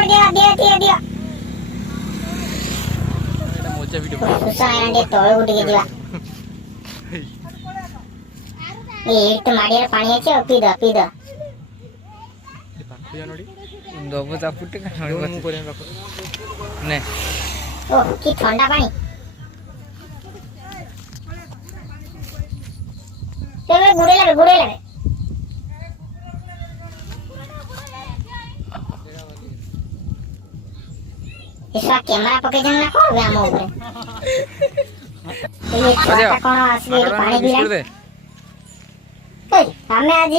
कर दिया दिया दिया दिया एटा मजा वीडियो सुसा एंडे तळे उठी गेदिवा ए तो माडिया पानी आहे पी द पाखु जानोडी दबो चापुटे का मु करे पाखु ने ओ की ठंडा पानी तेरे गुड़े लगे इसका कैमरा पके जन ना को वे आमो ऊपर ये छोटा कोन आसी पानी पीला हमें आज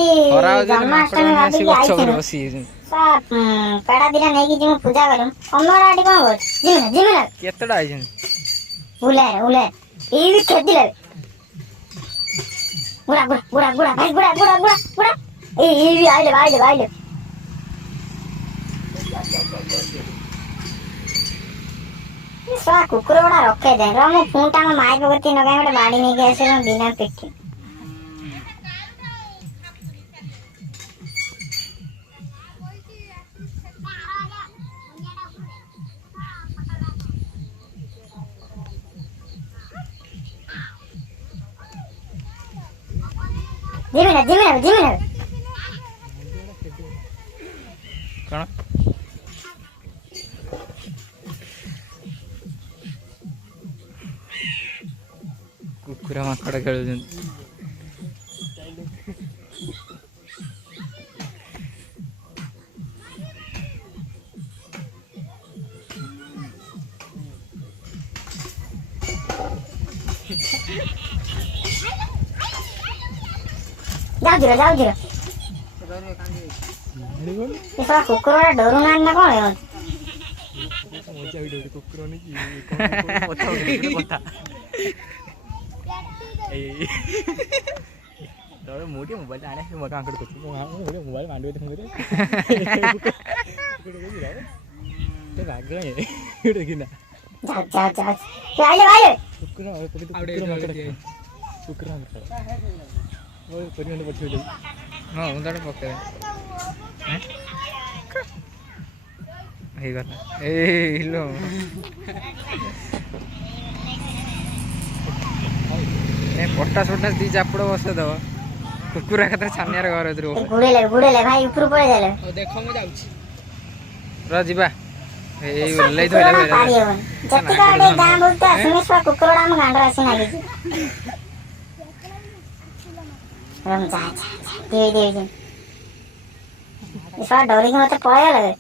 जन्माष्टमी भाभी की आई थी सब पेड़ा दिला नहीं कि जो पूजा करूं कमरा आडी कोन बोल जिमिना केतडा आइजन उले ई भी खेती ले गुड़ा भाई गुड़ा ए भी आइले सा कुकुर बड़ा रखे दे रो मु फूंटा में माई भगती नगाई गोटे बाड़ी नहीं के आसे बिना पेटी जिमिना कण कुकुरा माकड़ खेलुछन जाओ जीरो ये साला कुकुर वाला डरू ना कौन है मजा वीडियो कुकुर ने की कथा ए तोरे मोटी मोबाइल आने से मोटा आंकड़ कुछ मोबाइल मांडवे तुम रे ते भाग गए वीडियो की ना जा आइले कुकुर और कुकुर वो परिवार पछे दे हां उंदाडे पके हैं हे गला ए लो ए पट्टा छोटा दी चापड़ बसे दो कुकुरा खातर छानियार घर दरो गुड़े ले भाई ऊपर पड़े जाले ओ देखो मु जाउछी र जिबा ए ओल्लै धोइला जत्ती काडे गां बोलते असमे स्वा कुकुरडा हम गांडरा आसी नागे रम जा दे स्वा डोरी के मते पळे लगे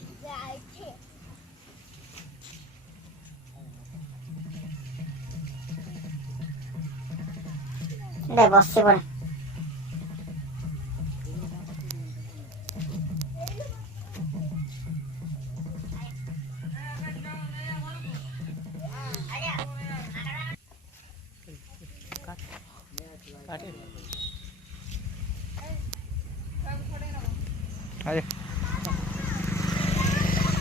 दे बससे पड़े आजे